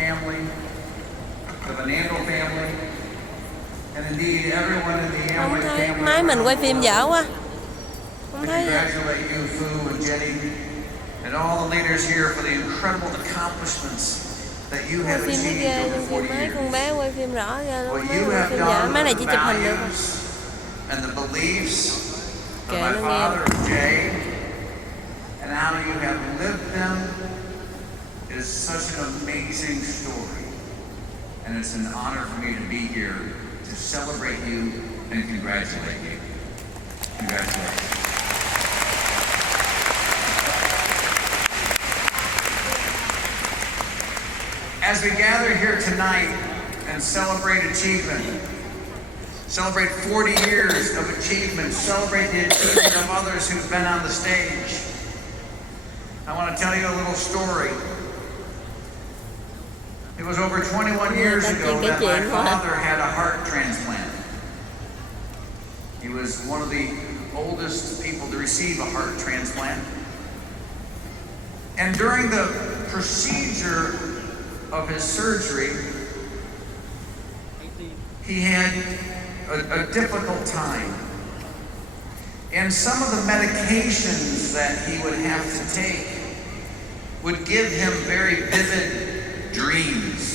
family, to the Nando family, and indeed everyone in the Không Amway thấy, family. máy mình quay phim dở quá. Không I thấy. congratulate you, Fu and Jenny, and all the leaders here for the incredible accomplishments that you Quay have phim thấy achieved ghê over luôn, 40 máy con years. bé quay phim rõ ra luôn, What máy you quay have phim dở, done máy này with chỉ the chụp hình được. values and the beliefs of Kệ my nó nghe. father, Jay, and how you have lived them is such an amazing story. And it's an honor for me to be here to celebrate you and congratulate you. Congratulations. As we gather here tonight and celebrate achievement, celebrate 40 years of achievement, celebrate the achievement of others who've been on the stage, I want to tell you a little story. It was over 21 years ago that my father had a heart transplant. He was one of the oldest people to receive a heart transplant. And during the procedure of his surgery, he had a difficult time. And some of the medications that he would have to take would give him very vivid dreams.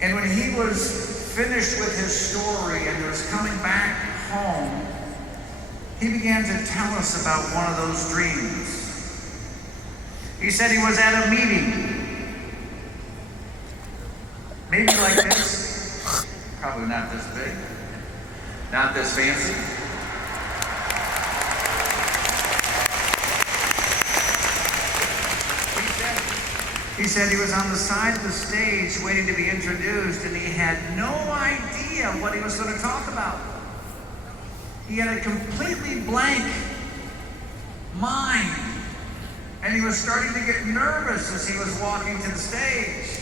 And when he was finished with his story and was coming back home, he began to tell us about one of those dreams. He said he was at a meeting, maybe like this, probably not this big, not this fancy. He said he was on the side of the stage waiting to be introduced, and he had no idea what he was going to talk about. He had a completely blank mind. And he was starting to get nervous as he was walking to the stage.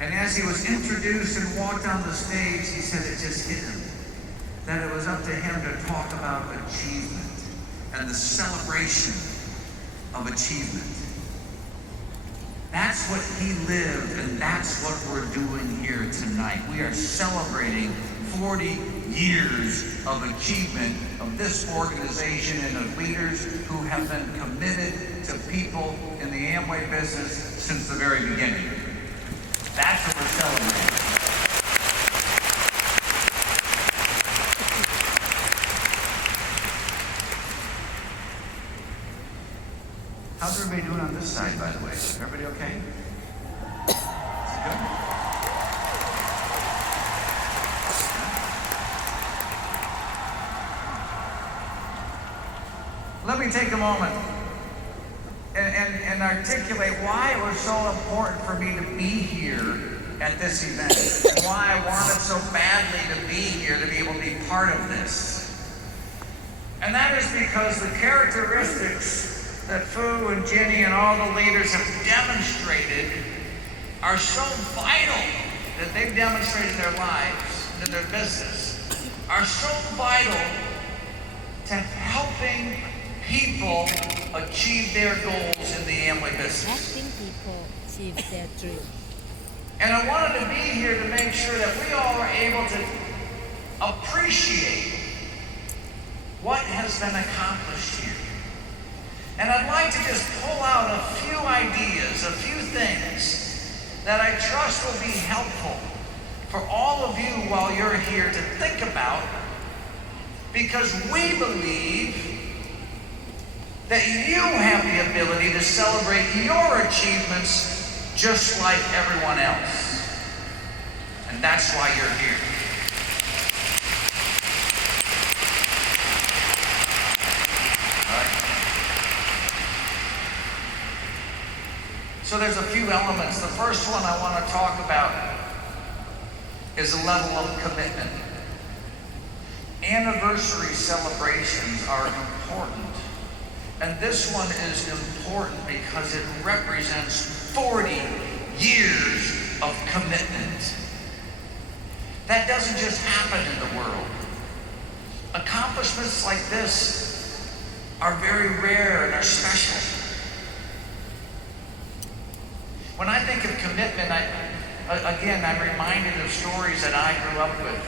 And as he was introduced and walked on the stage, he said it just hit him that it was up to him to talk about achievement and the celebration of achievement. That's what he lived, and that's what we're doing here tonight. We are celebrating 40 years of achievement of this organization and of leaders who have been committed to people in the Amway business since the very beginning. That's what we're celebrating. How's everybody doing on this side, by the way? Everybody okay? Is it good? Let me take a moment and articulate why it was so important for me to be here at this event, and why I wanted so badly to be here, to be able to be part of this. And that is because the characteristics that Fu and Jenny and all the leaders have demonstrated are so vital, that they've demonstrated in their lives and in their business, are so vital to helping people achieve their goals in the Amway business. Helping people achieve their dream. And I wanted to be here to make sure that we all are able to appreciate what has been accomplished here. And I'd like to just pull out a few ideas, a few things that I trust will be helpful for all of you while you're here to think about, because we believe that you have the ability to celebrate your achievements just like everyone else. And that's why you're here. So there's a few elements. The first one I want to talk about is a level of commitment. Anniversary celebrations are important. And this one is important because it represents 40 years of commitment. That doesn't just happen in the world. Accomplishments like this are very rare and are special. When I think of commitment, I'm reminded of stories that I grew up with.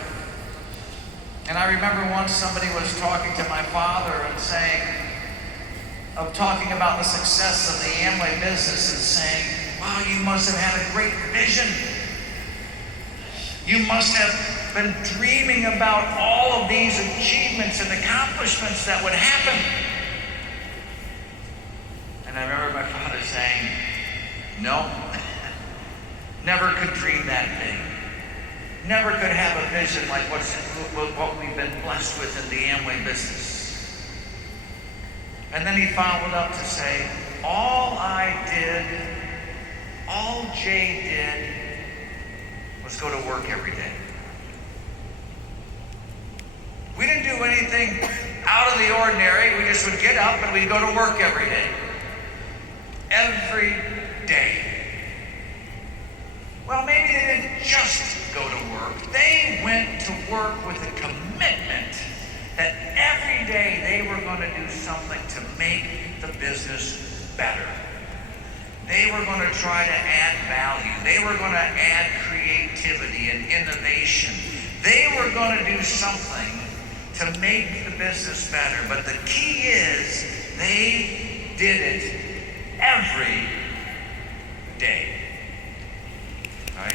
And I remember once somebody was talking to my father and talking about the success of the Amway business and saying, wow, you must have had a great vision. You must have been dreaming about all of these achievements and accomplishments that would happen. And I remember my father saying, no, never could dream that big. Never could have a vision like what we've been blessed with in the Amway business. And then he followed up to say, all Jay did was go to work every day. We didn't do anything out of the ordinary. We just would get up and we'd go to work every day. Every day. Well, maybe they didn't just go to work. They went to work with a commitment that every day they were going to do something to make the business better. They were going to try to add value. They were going to add creativity and innovation. They were going to do something to make the business better. But the key is they did it every day. Right?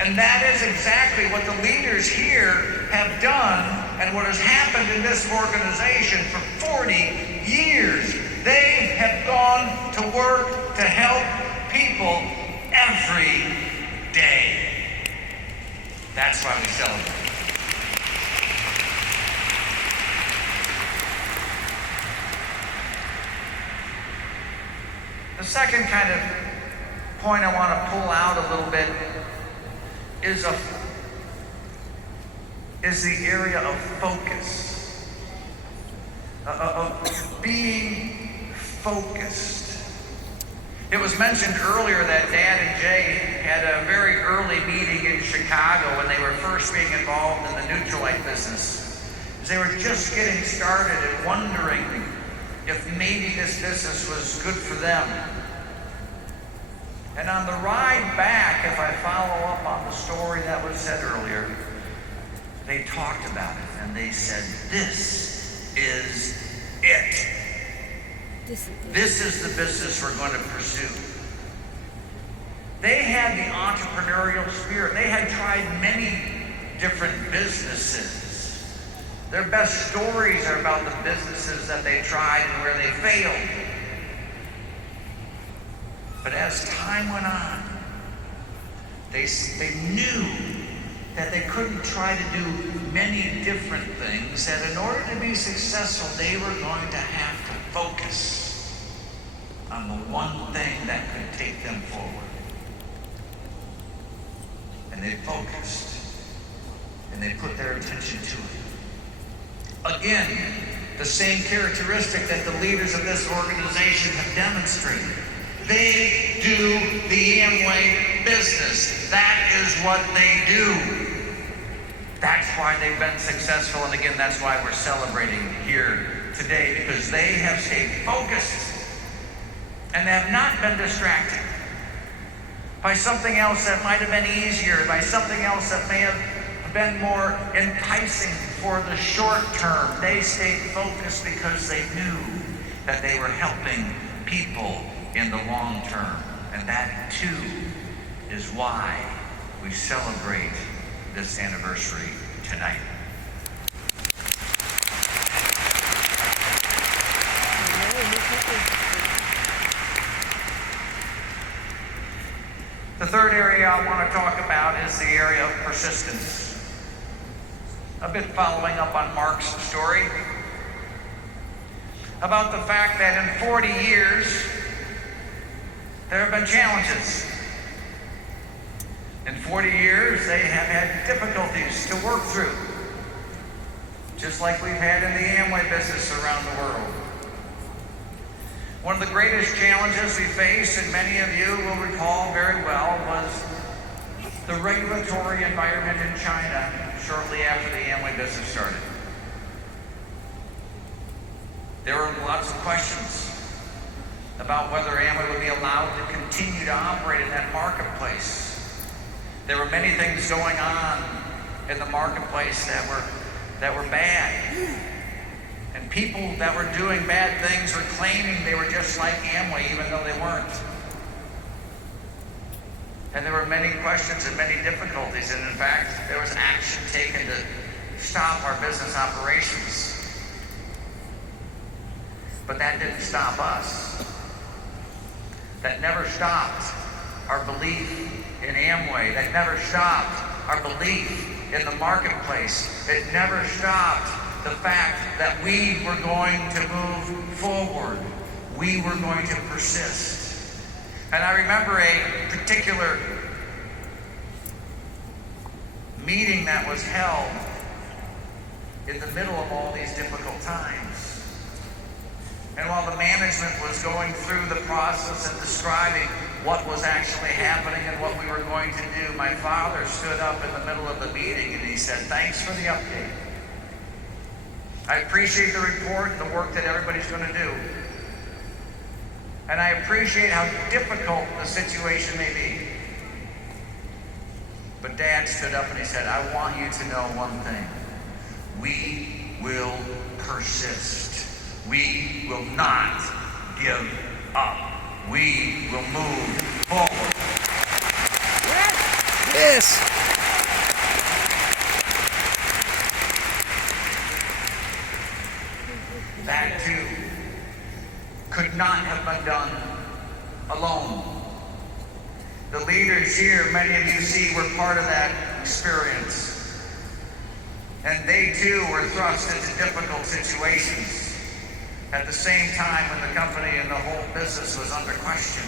And that is exactly what the leaders here have done and what has happened in this organization for 40 years. They have gone to work to help people every day. That's why we celebrate. The second kind of point I want to pull out a little bit is the area of focus, of being focused. It was mentioned earlier that Dad and Jay had a very early meeting in Chicago when they were first being involved in the Nutrilite business. They were just getting started and wondering if maybe this business was good for them. And on the ride back, if I follow up on the story that was said earlier, they talked about it and they said, this is it. This is the business we're going to pursue. They had the entrepreneurial spirit. They had tried many different businesses. Their best stories are about the businesses that they tried and where they failed. But as time went on, they knew that they couldn't try to do many different things, that in order to be successful, they were going to have to focus on the one thing that could take them forward. And they focused, and they put their attention to it. Again, the same characteristic that the leaders of this organization have demonstrated. They do the Amway business. That is what they do. That's why they've been successful, and again, that's why we're celebrating here today, because they have stayed focused and have not been distracted by something else that might have been easier, by something else that may have been more enticing for the short term. They stayed focused because they knew that they were helping people in the long term. And that too is why we celebrate this anniversary tonight. The third area I want to talk about is the area of persistence. A bit following up on Mark's story about the fact that in 40 years, there have been challenges. In 40 years, they have had difficulties to work through, just like we've had in the Amway business around the world. One of the greatest challenges we faced, and many of you will recall very well, was the regulatory environment in China shortly after the Amway business started. There were lots of questions about whether Amway would be allowed to continue to operate in that marketplace. There were many things going on in the marketplace that were bad. And people that were doing bad things were claiming they were just like Amway, even though they weren't. And there were many questions and many difficulties, and in fact, there was action taken to stop our business operations. But that didn't stop us. That never stopped our belief in Amway. That never stopped our belief in the marketplace. It never stopped the fact that we were going to move forward. We were going to persist. And I remember a particular meeting that was held in the middle of all these difficult times. And while the management was going through the process and describing what was actually happening and what we were going to do, my father stood up in the middle of the meeting and he said, "Thanks for the update. I appreciate the report and the work that everybody's going to do. And I appreciate how difficult the situation may be. But Dad stood up and he said, I want you to know one thing. We will persist. We will not give up. We will move forward." Yes. That too could not have been done alone. The leaders here, many of you see, were part of that experience. And they too were thrust into difficult situations at the same time when the company and the whole business was under question.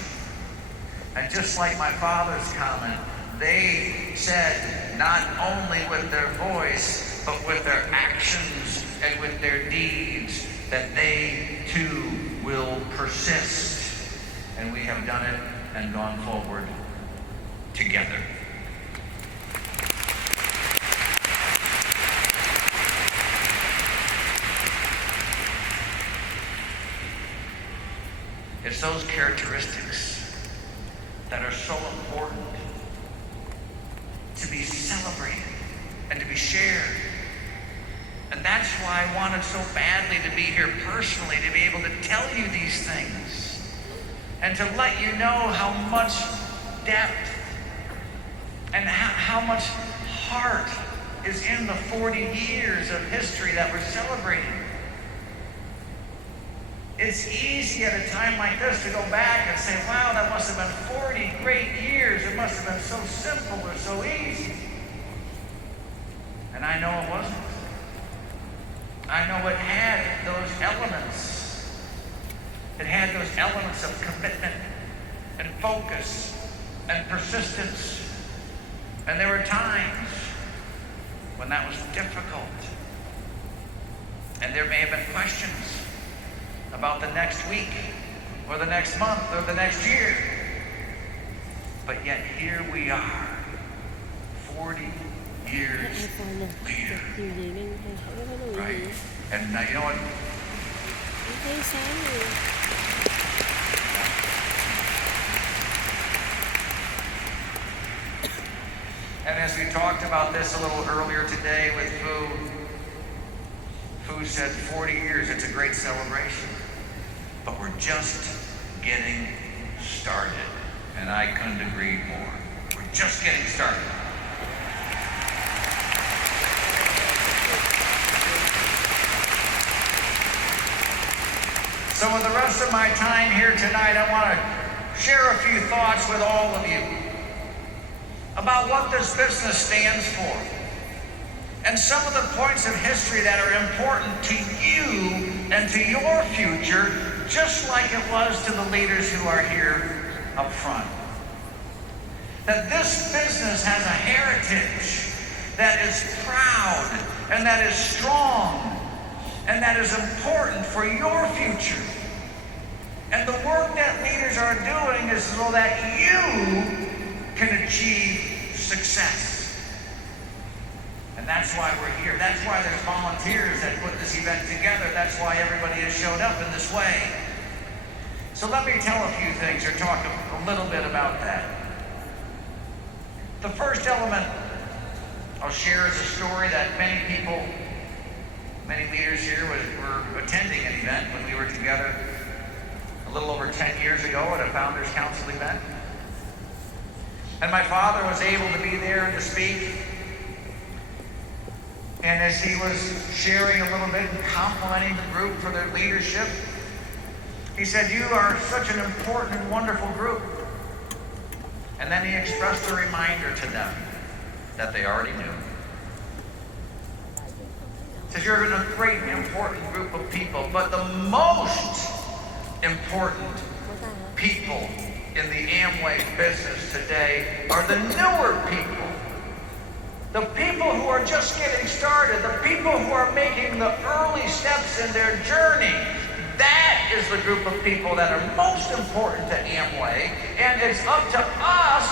And just like my father's comment, they said, not only with their voice, but with their actions and with their deeds, that they too will persist. And we have done it and gone forward together. It's those characteristics that are so important to be celebrated and to be shared. And that's why I wanted so badly to be here personally, to be able to tell you these things and to let you know how much depth and how much heart is in the 40 years of history that we're celebrating. It's easy at a time like this to go back and say, wow, that must have been 40 great years. It must have been so simple or so easy. And I know it wasn't. I know it had those elements. It had those elements of commitment and focus and persistence. And there were times when that was difficult. And there may have been questions about the next week or the next month or the next year. But yet here we are, 40 years later. Right? And you know what? And as we talked about this a little earlier today with Fu said 40 years, it's a great celebration. But we're just getting started. And I couldn't agree more. We're just getting started. So with the rest of my time here tonight, I want to share a few thoughts with all of you about what this business stands for and some of the points of history that are important to you and to your future, just like it was to the leaders who are here up front. That this business has a heritage that is proud and that is strong and that is important for your future. And the work that leaders are doing is so that you can achieve success. And that's why we're here. That's why there's volunteers that put this event together. That's why everybody has showed up in this way. So let me tell a few things or talk a little bit about that. The first element I'll share is a story that many people, many leaders here were attending an event when we were together a little over 10 years ago at a Founders Council event. And my father was able to be there and to speak. And as he was sharing a little bit and complimenting the group for their leadership, he said, "You are such an important and wonderful group." And then he expressed a reminder to them that they already knew. He says, "You're a great and important group of people, but the most important people in the Amway business today are the newer people. The people who are just getting started, the people who are making the early steps in their journey. That is the group of people that are most important to Amway, and it's up to us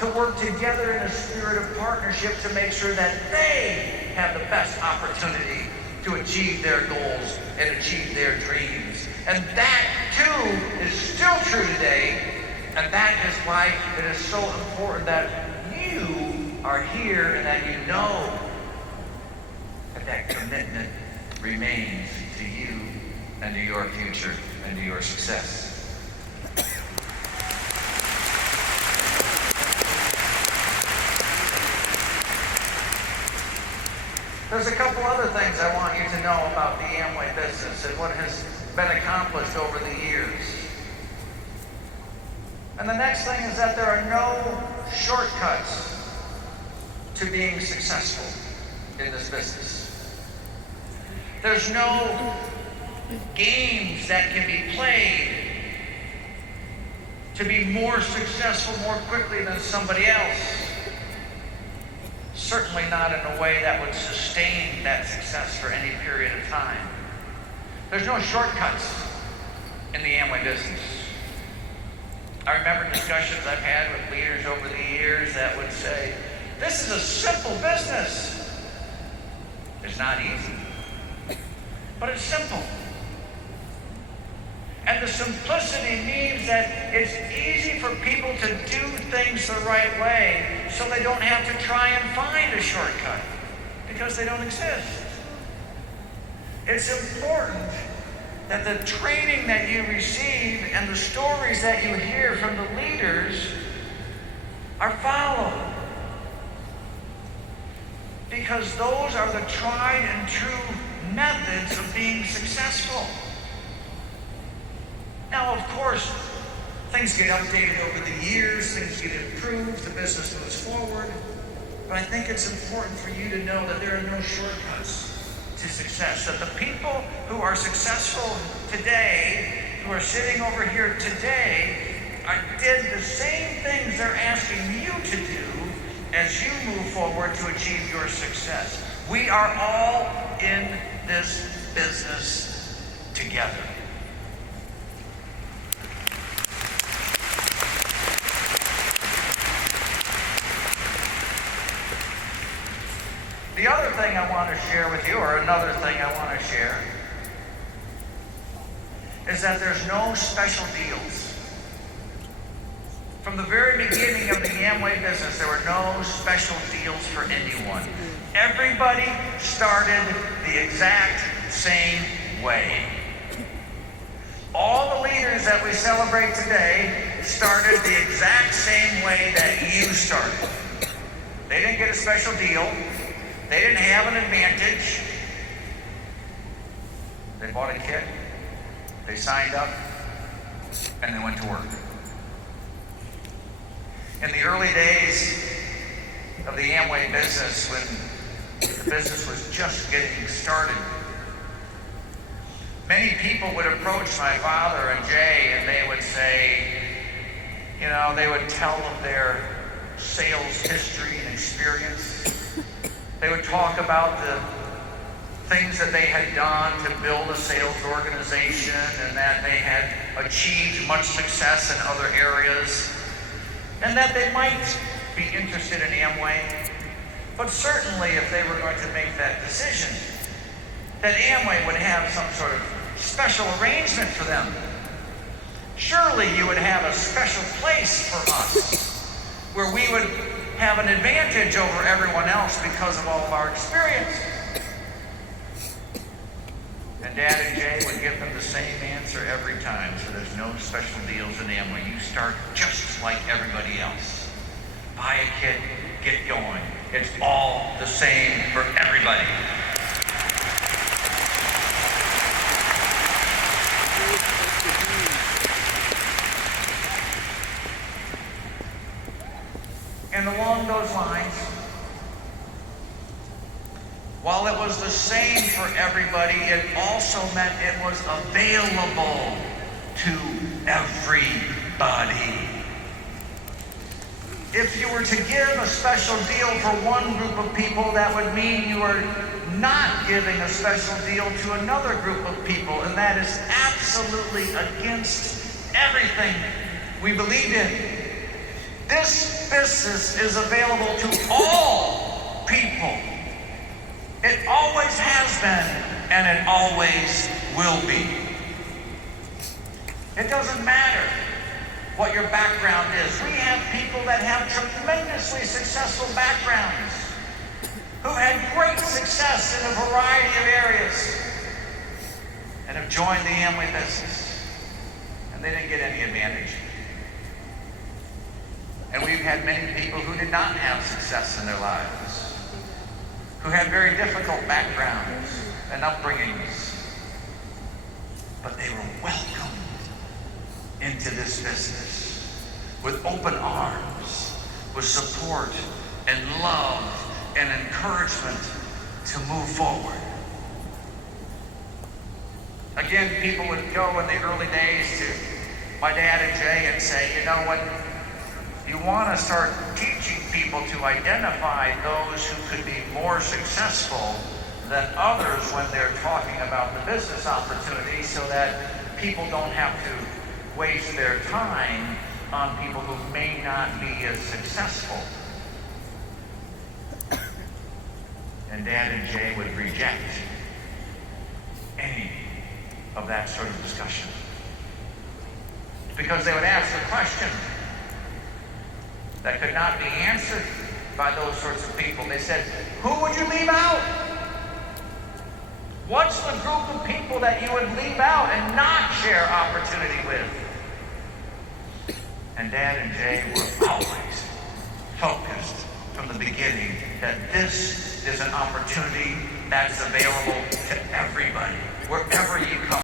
to work together in a spirit of partnership to make sure that they have the best opportunity to achieve their goals and achieve their dreams." And that too is still true today, and that is why it is so important that you are here and that you know that that commitment remains to you and to your future and to your success. There's a couple other things I want you to know about the Amway business and what has been accomplished over the years. And the next thing is that there are no shortcuts to being successful in this business. There's no games that can be played to be more successful more quickly than somebody else. Certainly not in a way that would sustain that success for any period of time. There's no shortcuts in the Amway business. I remember discussions I've had with leaders over the years that would say, "This is a simple business." It's not easy, but it's simple. And the simplicity means that it's easy for people to do things the right way so they don't have to try and find a shortcut because they don't exist. It's important that the training that you receive and the stories that you hear from the leaders are followed. Because those are the tried and true methods of being successful. Now, of course, things get updated over the years, things get improved, the business moves forward. But I think it's important for you to know that there are no shortcuts to success. That the people who are successful today, who are sitting over here today, did the same things they're asking you to do as you move forward to achieve your success. We are all in this business together. The other thing I want to share with you, or another thing I want to share, is that there's no special deals. From the very beginning of the Amway business, there were no special deals for anyone. Everybody started the exact same way. All the leaders that we celebrate today started the exact same way that you started. They didn't get a special deal. They didn't have an advantage. They bought a kit, they signed up, and they went to work. In the early days of the Amway business, when the business was just getting started, many people would approach my father and Jay and they would say, they would tell of their sales history and experience. They would talk about the things that they had done to build a sales organization and that they had achieved much success in other areas and that they might be interested in Amway. But certainly if they were going to make that decision, that Amway would have some sort of special arrangement for them. Surely you would have a special place for us where we would have an advantage over everyone else because of all of our experience. And Dad and Jay would give them the same answer every time. So there's no special deals in Amway. You start just like everybody else. Buy a kit, get going. It's all the same for everybody. And along those lines, while it was the same for everybody, it also meant it was available to everybody. If you were to give a special deal for one group of people, that would mean you are not giving a special deal to another group of people, and that is absolutely against everything we believe in. This business is available to all people. It always has been, and it always will be. It doesn't matter what your background is. We have people that have tremendously successful backgrounds who had great success in a variety of areas and have joined the Amway business, and they didn't get any advantage. And we've had many people who did not have success in their lives, who had very difficult backgrounds and upbringings, but they were welcomed into this business with open arms, with support and love and encouragement to move forward. Again, people would go in the early days to my dad and Jay and say, you know what? You want to start teaching people to identify those who could be more successful than others when they're talking about the business opportunity, so that people don't have to waste their time on people who may not be as successful. And Dad and Jay would reject any of that sort of discussion, because they would ask the question that could not be answered by those sorts of people. They said, who would you leave out? What's the group of people that you would leave out and not share opportunity with? And Dad and Jay were always focused from the beginning that this is an opportunity that's available to everyone.